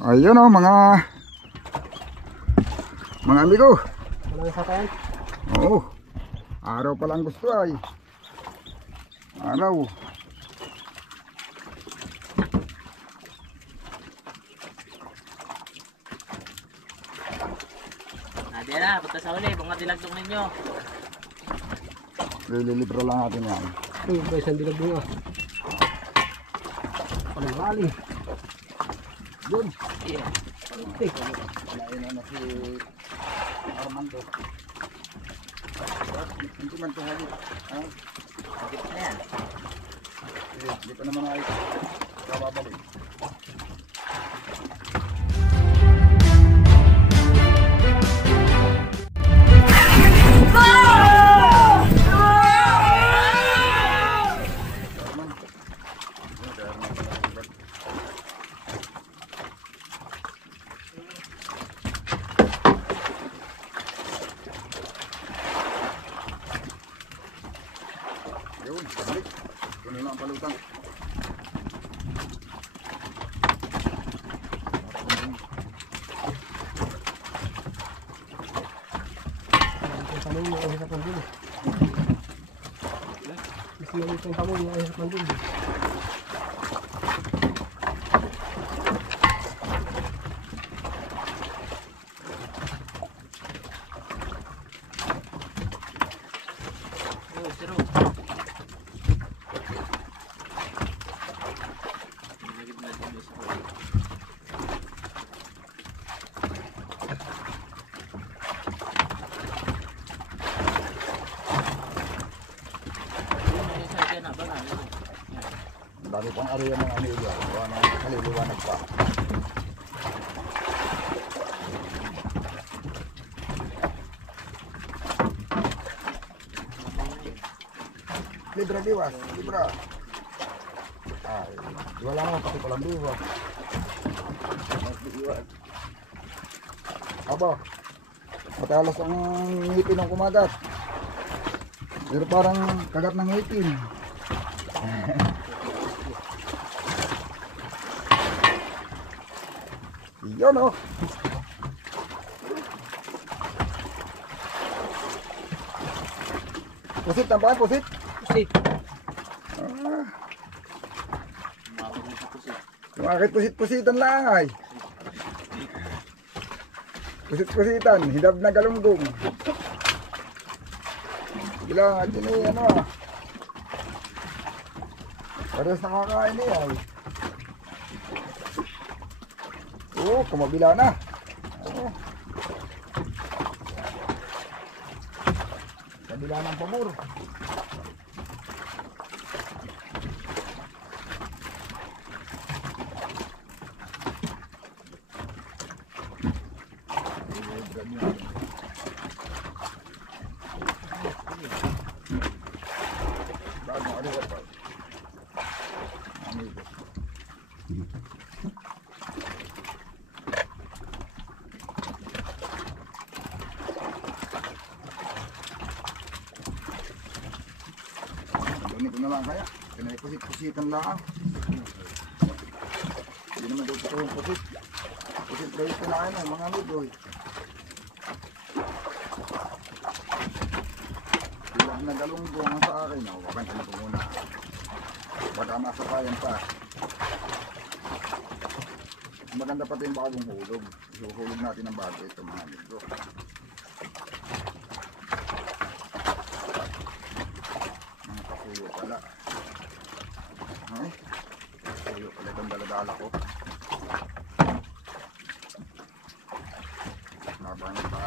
Ayun o mga amigo. Walang sakayan. Oo. Araw pa lang gusto ay. Araw. Nadia na, punta sa uli, mga dilagdong ninyo. Lilibro lang natin yan. Guys, ang dilag bunga. Walang bali. Yun. Yeah. Kalain na si Armando. Hindi man ito halik. Bakit na yan? Hindi pa naman ay bababalik. Yun, balik. Ito na lang ang palutang. Ang tamon niya ay sa pandil. Mas maliit ang tamon niya ay sa pandil. Oh, siro. Nagib na din sa uli. Yun, may isa dyan na ba na? Ang dami pang area ng amigo. Kaliliwanag pa. Libra biwas, libra. Ay, wala naman pati palang biwas. Biwas. Aba, matalas ang ngipin ng kumagat. Pero parang kagat ng ngipin. Yun o. Pusit, tambahan, pusit. Pusit. Mabag na sa pusit. Bakit pusit-pusitan lang ay? Pusit-pusitan, hidab na galunggong. Sige lang, at yun ay ano ah. Pares nakakain niya ay. Oo, kumabila na. Oo. Kabila ng pamur. Bago ano ba pa? Amigo. Dami ko na lang kaya. Pinay-pusit-pusitan lang. Hindi naman daw ito yung pusit. Pusit daw yung kinain ng mga amigo. Ilang na galunggong sa akin. Wakan ka na po muna. Baka masapayan pa. Maganda pati yung bagong hulog. Ihulog natin ang bago ito mga amigo. Mga kapuyo pala. Ay, kapuyo pala itong daladala ko. Laban pa.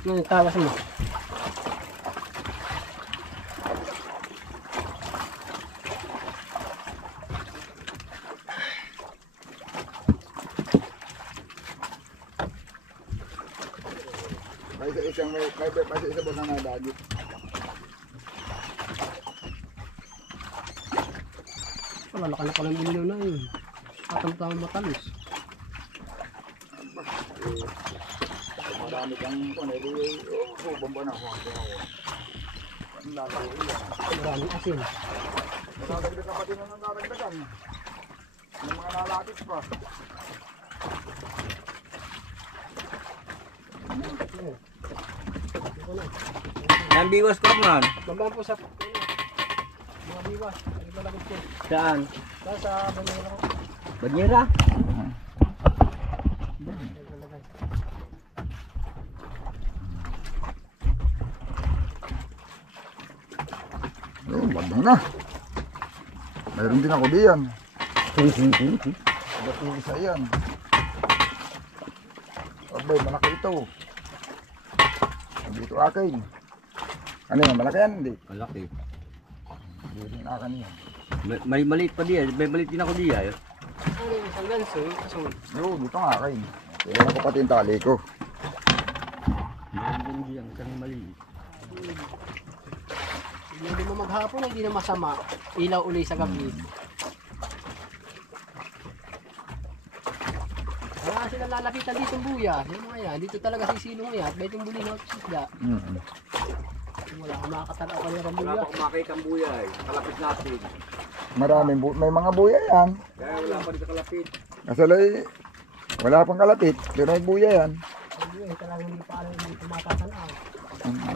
Yung tawas mo. May isa-isang may isa ba na nadagit? Wala laki na palang biliw na yun. Atang-tang matalis. Marami kang kung edi bomba na ako. Ang lalaki yan. Maraming asin. Nadagdag ka pati na ng dadagdagan. Yung mga nalapit pa. Yan biwas ko man. Bambang po sa mga biwas. Ay malapit po. Saan? Sa banyo ko. Banyera? Oh, bandang na. Mayroon din ako diyan. Ba't yung isa yan? Abay, malaki ito. Dito akin. Ano yan? Malaki yan? Hindi. Malaki. Hindi rin akin yan. May maliit pa diyan. May maliit din ako diyan. Ano yung isang ganso? Kasunod. Yo, dito nga akin. Kailan ko pati yung tali ko. Meron din diyan. Isang maliit. Hindi mo maghapon, hindi na masama. Ilaw uli sa gabi. Wala sila lalapitan dito ng buya. Yung mga yan, dito talaga sisilong yan. At ba itong buli na sisda. Wala kang makakatanaw ka nila ng Wala buya. pa kumakay kang buyay. Kalapit natin. Maraming may mga buya yan. Kaya wala pa rin sa kalapit. Kasalay, wala pang kalapit. Pero may buya yan. Ang buya, talagang hindi pa alam hindi tumatatanaw.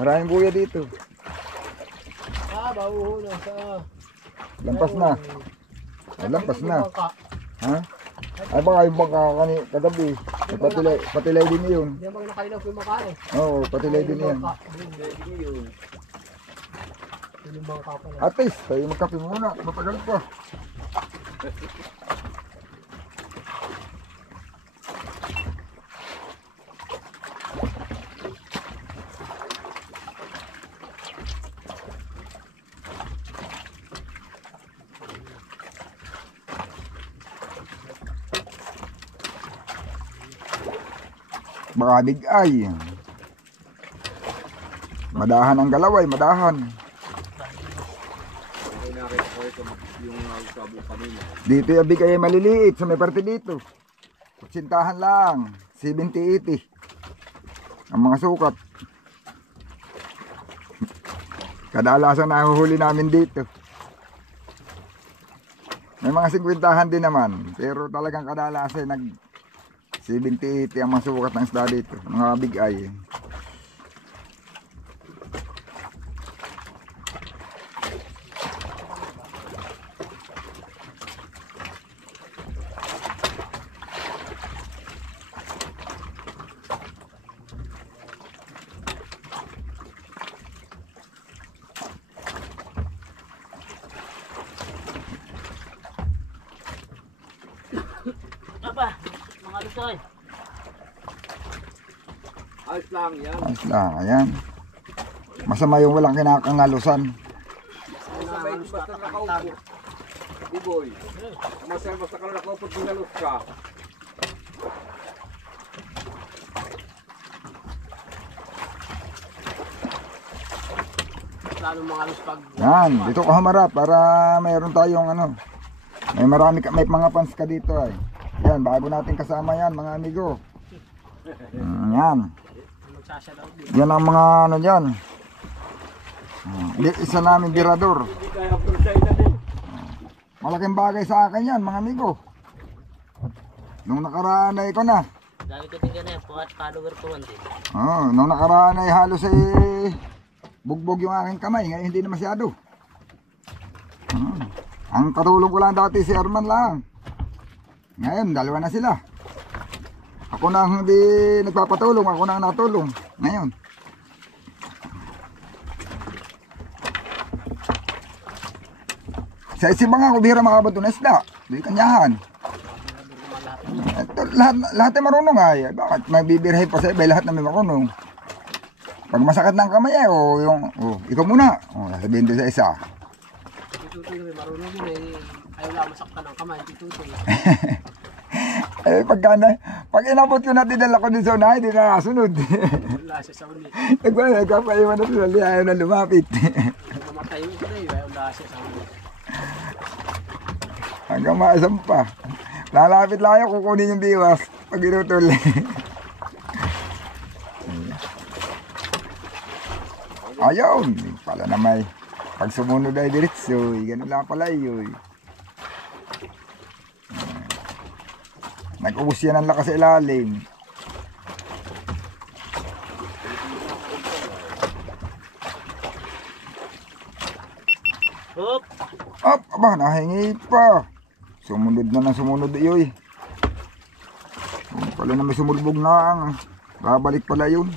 Maraming buya dito. Bauho na sa... Lampas na. Ay, lampas na. Bangka. Ha? Ay baka yung bangka kagabi. Patilay din yun. Hindi mo nakalilaw po yung makain. Oo, patilay din yan. Pwede yun. Yung bangka pala. Atis, tayo magkape muna. Matagal pa. Baka big eye. Madahan ang galaway, madahan. Kaya nakita ko ito yung sabo kanina. Dito yung big eye maliliit sa may parte dito. Kutsintahan lang. 70-80. Ang mga sukat. Kadalasan nahuhuli namin dito. May mga 50 din naman. Pero talagang kadalasan nag 70-80 ang mga sukat ng isda dito. Mga big eye. Aba, mga lusoy. Ayos lang yan. Ayos lang, ayan. Masama yung walang kinakangalusan. Sabay ito basta nakaupo. Biboy. Masaya basta ka nakaupo dinalot ka. Lalo mga alos pag... Yan, dito ka humarap para mayroon tayong ano. May mga fans ka dito ay. Yan, bago natin kasama yan mga amigo. Yan. Magsasalaw din. Yan ang mga ano dyan. Isa namin birador. Hindi kaya pulsay na din. Malaking bagay sa akin yan mga amigo. Nung nakaraan ay ko na. Dami ko din ganyan, follower ko man din. Nung nakaraan ay halos ay bugbog yung aking kamay. Ngayon hindi na masyado. Ang katulong ko lang dati si Arman lang. Ngayon dalawa na sila. Ako na ang hindi nagpapatulong. Ako na ang natulong. Ngayon. Sa isibang ako bihira makabot ng isda. Di kanyahan. Ito, lahat ay marunong ay. Bakit magbibirahin pa sa iba? Lahat na may marunong. Pag masakit ng kamay ay, ikaw muna. Sabihin doon sa isa. Tutoy may marunong din eh. Ayaw lang masaktan ng kamay. Tutoy. Pag inabot ko na dinala ko din sa unahay, di na nasunod. Wala siya sa ulit. Nagpapaiwan na sila, ayaw na lumapit. Mamatay mo na eh. Wala siya sa ulit. Hanggang maasam pa. Lalapit lang ako kukunin yung biwas pag inutol. Ayun, pala na may pag sumunod ay diretso, ganun lang pala yun. Nag-ubos yan ang lakas sa ilalim. Hop! Up, aba, nahingi pa. Sumunod na ng sumunod yun. Pala na may sumulbog na ang babalik pala yun.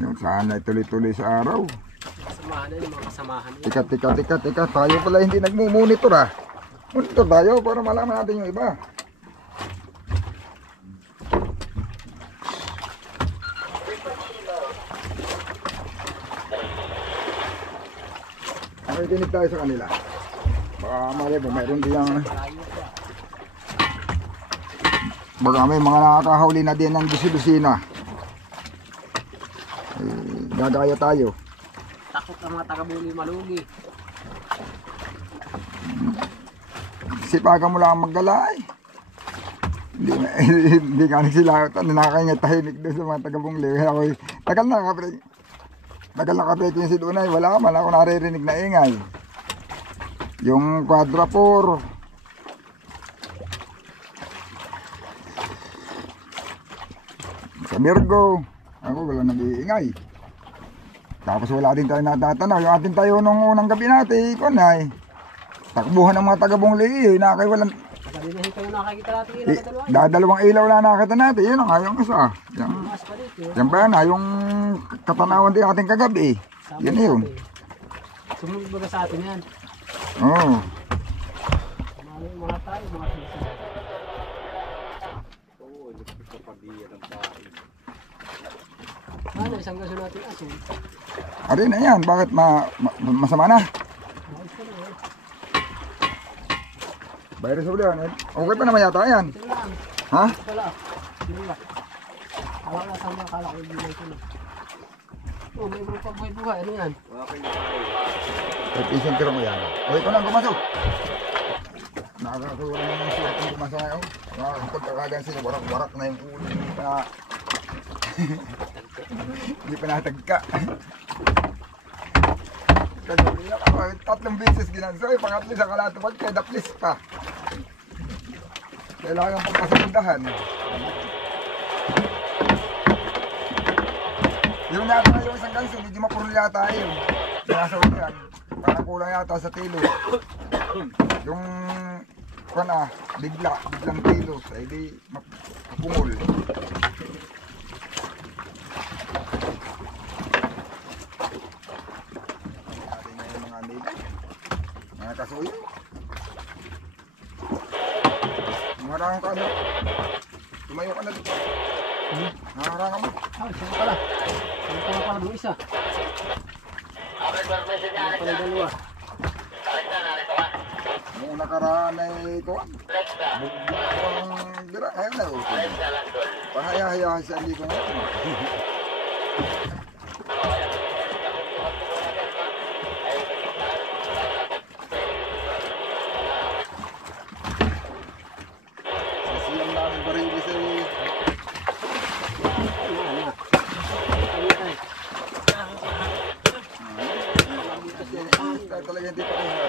Yun, sana tuloy-tuloy sa araw. Kasamahan na yung mga kasamahan niya. Tika. Tayo pala hindi nagmumonitor ah. Monitor tayo para malaman natin yung iba. Nakikinig tayo sa kanila. Baka mali po, mayroon diyang... Baka may mga nakakahuli na din ng dusi-dusina. Gagaya tayo. Takot ang mga taga-Buli malugi. Sipagan mo lang maggalay. Hindi nga sila nakakingit tahimik doon sa mga taga-Bungli. Tagal na kapre ko yung si Dunay. Wala man ako naririnig na ingay. Yung quadrapor. Sa Virgo. Ako wala nag-iingay. Tapos wala din tayo natatanaw. Yung atin tayo nung unang gabi natin, kunay. Takbuhan ng mga taga-Bungli, nakakaiwalan. Pagkalinahin kayo nakakita natin ilaw na dalawa. Dadalawang ilaw na nakita natin, yun ang ayong isa. Mas pa dito. Yan ba na, yung katanawan din ating kagabi. Yan yun. Sumunod ba sa atin yan? Oo. Mga tayo, mga susunod. Oo, nagpapagdiyan ng bahay. Ano, isang gaso natin aso. Ari na yan, bakit masama na? Ayos ka na eh. Virus ulit yan. Okay pa naman yata yan. Ito lang. Ha? Ito pala. Sino ba? Alam na sama, akala ko yung bilay ko na. Oh, may mga pabuhay-buhay. Ano yan? Repisin tiro mo yan. Okay ko na, gumasok. Nakakawala na yung sulat yung gumasok ngayon. Pagkakagan sila, warak-warak na yung ulo. Hindi pa natagka. Tatlong beses ginansoy, pangatlo sa kalatupad, kaya daplis pa. Kailangan pang pasalindahan. Yung nata yung isang ganso, medyo mapurul yata yun. Nasa ulan, parang kulang yata sa tilo. Yung, biglang tilo, ay di mapungol. Mga kasuyo. Maharang ka na. Tumayo ka na dito. Maharang ka mo. Ah, siya pala. Siya pala mo isa. Siya pala dalawa. Nung nakaraan ay ito. Bugbuang dira. Ayun na. Pahaya-haya sa hindi ko nga. Sasiyang lang barilis ay talaga hindi pa kayo.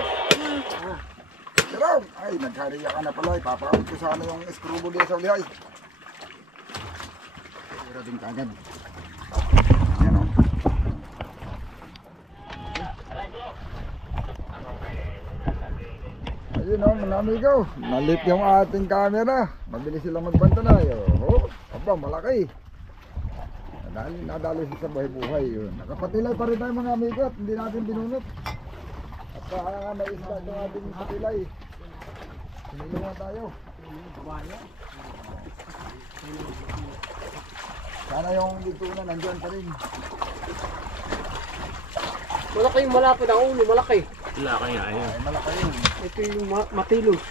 Pero, ay, nagkariya ka na pala. Ipapakawit ko sana yung screwball din sa ulihay. Pero din kagad. Yan o. Ayun o, mga amigo. Nalit yung ating camera. Mabilis silang magbantanay. Oh, aba, malaki. Nadali siya sa buhay-buhay. Nakapatilay pa rin tayo mga amigo at hindi natin binunot. At naisla itong ating patilay. Sinilungan tayo. Sana yung dito na nandyan pa rin. Malaki yung malapit ang ulo, malaki. Wala kaya ayun. Ay, malaki yun. Ito yung matilos.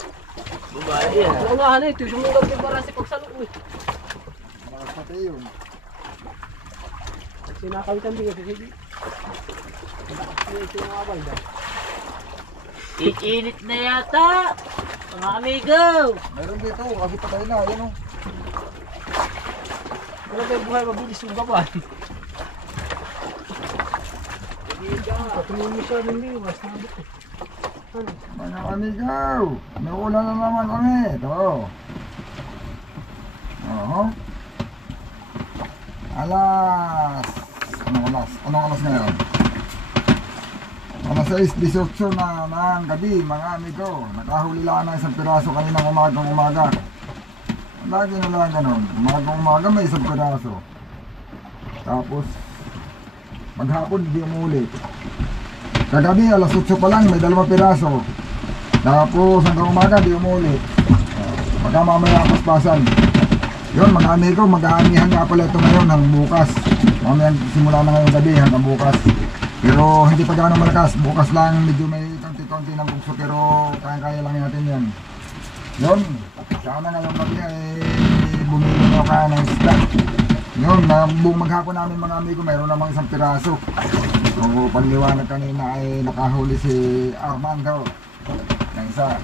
Babae yan. Naunahan na ito, sumunod yung barasi pagsalo eh. Malakas pati yun. Sinakawitan din kasi hindi. Ito yung abay dahil. Iinit na yata. Mga amigo. Meron dito, kasi patay na, yan o. Wala tayong buhay, mabilis yung gabay. Patingin mo siya ng liwas. Mga amigaw, naulan na naman kami. Ito. Oo. Anong alas ngayon? Alas 6:18 na ng gabi, mga amigo. Nakahuli lang ng isang piraso kaninang umaga. Lagi na lang ganun. Umaga may isang piraso. Tapos, maghapon hindi umulit. Kagabi alas 8 pa lang may 2 piraso. Tapos hanggang umaga di umulit. Pagka mamaya paspasan. Yun mga amigo, mag-aanihan nga pala ito ngayon hanggang bukas. Mamaya simula na ngayong gabi hanggang bukas. Pero hindi pa gano'ng malakas. Bukas lang medyo may konti-konti ng bugso pero kaya-kaya lang natin yan. Yun, sana ngayong gabi ay bumili nyo kaya ng isda. Yun, buong maghapon namin mga amigo, mayroon namang isang piraso. So, pagliwanag kanina ay nakahuli si Armando. Yung isa.